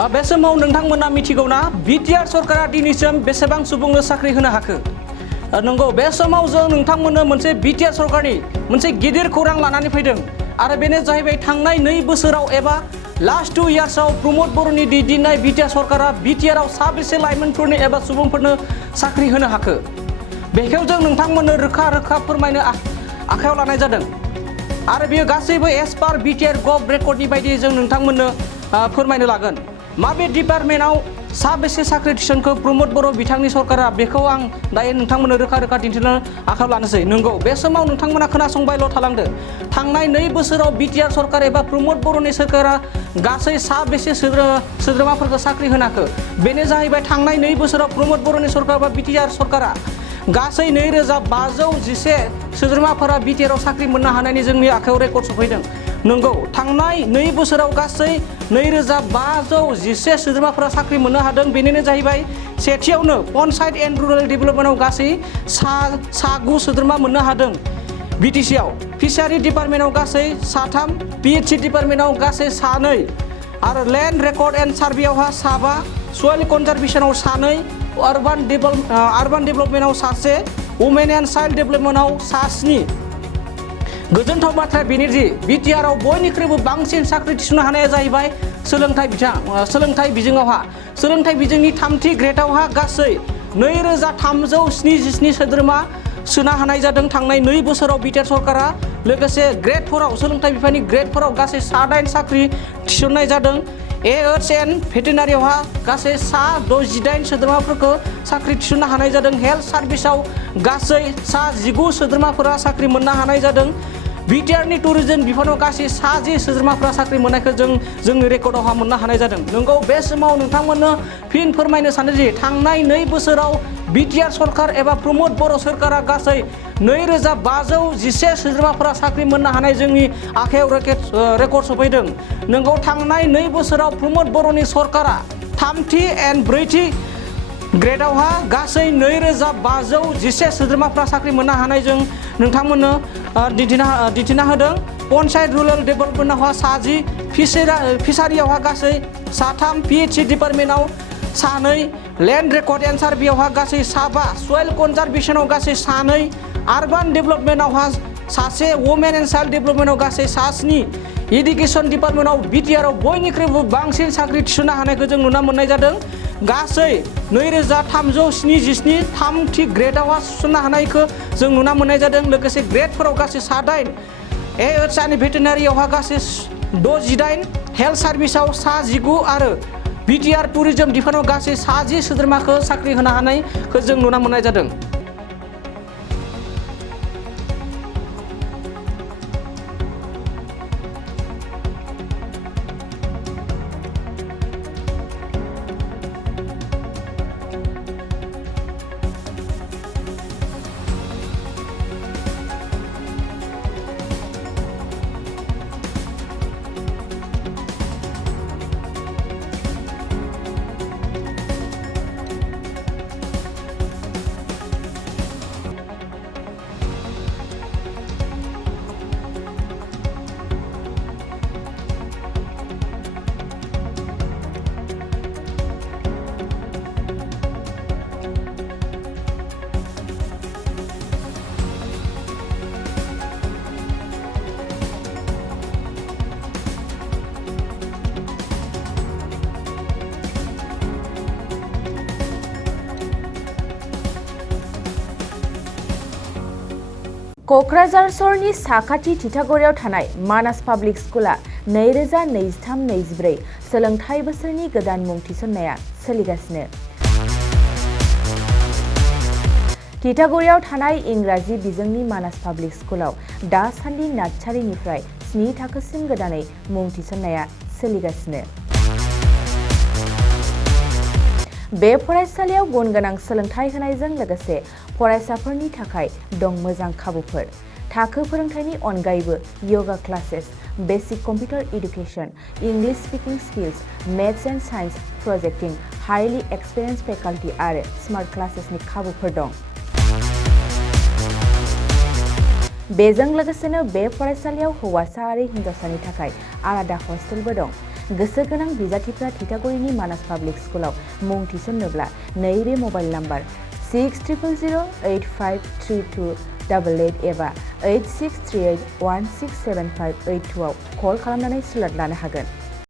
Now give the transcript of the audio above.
बे समाव नोंथांमोना मिथिगौना बिटिआर सरकारा दिनैसिम बेसेबां सुबुंनो साख्रि होनो हाखो नंगौ बे समाव जों नोंथांमोननो मोनसे बिटिआर सरकारनि मोनसे गिदिर खौरां लानानै फैदों आरो बेनो जाहैबाय थांनाय 2 बोसोराव एबा लास्ट 2 इयार्सआव प्रमोद बर'नि दैदेननाय बिटिआर सरकारा बिटिआरआव साबेसे लाइमोनफोरनो एबा सुबुंफोरनो साख्रि होनो हाखो बेखौ जों नोंथांमोननो रोखा रोखा फोरमायनो आखायाव लानाय जादों आरो बेयो गासैबो एस पार बिटिआर गभ रेकर्डनि बायदियै जों नोंथांमोननो फोरमायनो लागोन माबे डिपार्टमेन्टआव साबेसे साख्रि थिसनखो प्रमोद बर' बिथांनि सरकारा बेखौ आं दायो नोंथांमोननो रोखा रोखा दिन्थिनो आखायाव लानोसै नंगौ बे समाव नोंथांमोना खोनासंबायल' थालांदो थांनाय 2 बोसोराव बिटिआर सरकार एबा प्रमोद बर'नि सरकारा गासै साबेसे सोद्रोमाफोरखौ साख्रि होनाखो बेनो जाहैबाय थांनाय 2 बोसोराव प्रमोद बर'नि सरकार एबा बिटिआर सरकारा गासै 2511 सोद्रोमाफोरा बिटिआरआव साख्रि मोननो हानायनि जोंनि आखायाव रेकर्ड सफैदों नंगौ थांनाय 2 बोसोराव गासै 2511 सोद्रोमाफोरा साख्रि मोननो हादों बेनिनो जाहैबाय सेथियावनो पन्चायत एन्ड रुरेल डेभेलपमेन्टआव गासै 9 सोद्रोमा मोननो हादों बिटिसिआव फिसारि डिपार्टमेन्टआव गासै 3 पिएचसि डिपार्टमेन्टआव गासै 2 आरो लेन्ड रेकर्ड एन्ड सार्भेआवहा 5 सयल कनजारभेसनआव 2 अर्बान डेभेलपमेन्टआव 1 वुमेन एन्ड चाइल्ड डेभेलपमेन्टआव 7 गोजोनथाव बाथ्राया बेनोदि बिटिआरआव बयनिख्रुइबो बांसिन साख्रि थिसननो हानाया जाहैबाय सोलोंथाइ बिजोङावहा सोलोंथाइ बिजोंनि 3थि ग्रेडआवहा गासै 2377 सोद्रोमा सोनो हानाय जादों थांनाय 2 बोसोराव बिटिआर सरकारा लोगोसे ग्रेड 4आव सोलोंथाइ बिफाननि ग्रेड 4आव गासै 8 साख्रि थिसननाय जादों एएचएन भेटेनारियावहा गासै 68 सोद्रोमाफोरखौ साख्रि थिसननो हानाय जादों हेल्थ सार्भिसआव गासै 19 सोद्रोमाफोरा साख्रि मोननो हानाय जादों बिटिआरनि टुरिजम बिफानाव गासै 10 सोद्रोमाफोरा साख्रि मोननायखौ जोंनि रेकर्डआवहा मोननो हानाय जादों नंगौ बे समाव नोंथांमोननो फिन फोरमायनो सानो दि थांनाय 2 बोसोराव बिटिआर सरकार एबा प्रमोद बर' सरकारा गासै 2511 सोद्रोमाफोरा साख्रि मोननो हानाय जोंनि आखायाव रेकर्ड सफैदों नंगौ थांनाय 2 बोसोराव प्रमोद बर'नि सरकारा 3थि एन्ड 4थि ग्रेडआवहा गासै 2511 सोद्रोमाफोरा साख्रि मोननो हानाय जों नोंथांमोननो दिन्थिना होदों पन्चायत रुरेल डेभेलपमेन्टआवहा 10 फिसारियावहा गासै 3 पिएचसि डिपार्टमेन्टआव 2 लेन्ड रेकर्ड एन्ड सार्भेआवहा गासै 5 सयल कनजारभेसनआव गासै 2 अर्बान डेभेलपमेन्टआवहा 1 वुमेन एन्ड चाइल्ड डेभेलपमेन्टआव गासै 7 इडुकेसन डिपार्टमेन्टआव बिटिआरआव बयनिख्रुइबो बांसिन साख्रि थिसननो हानायखौ जों नुनो मोननाय जादों गासै 2377 3थि ग्रेडआवहा थिसननो हानायखौ जों नुनो मोननाय जादों लोगोसे ग्रेड 4आव गासै 7 एएचएन भेटेनारियावहा गासै 68 हेल्थ सार्भिसआव 19 आरो बिटिआर टुरिजम डिपार्टमेन्टआव गासै 10 सोद्रोमाखौ साख्रि होनो हानायखौ जों नुनो मोननाय जादों क'क्राझार सहरनि साखाथि थिथागुरियाव थानाय मानास पाब्लिक स्कुला 2023-24 सोलोंथाइ बोसोरनि गोदान मुं थिसननाया सोलिगासिनो थिथागुरियाव थानाय इंराजि बिजोंनि मानास पाब्लिक स्कुलाव दासान्दि नार्सारिनिफ्राय 7 थाखोसिम गोदानै मुं थिसननाया सोलिगासिनो बे फरायसालियाव गुन गोनां सोलोंथाइ होनायजों लोगोसे फरायसाफोरनि थाखाय दं मोजां खाबुफोर थाखो फोरोंथायनि अनगायैबो yoga classes basic computer education English speaking skills maths and science projecting highly experience faculty आरो स्मार्ट क्लासेसनि खाबुफोर दं बेजों लोगोसेनो बे फरायसालियाव हौवासा आरो हिन्जावसानि थाखाय आलादा हस्टेलबो दं गोसो गोनां बिजाथिफ्रा थिथागुरिनि मानास पाब्लिक स्कुलाव मुं थिसन्नोब्ला नैबे मबाइल नाम्बार 6000853288 एबा 8638167582 आव कल खालामनानै सुलाद लानो हागोन।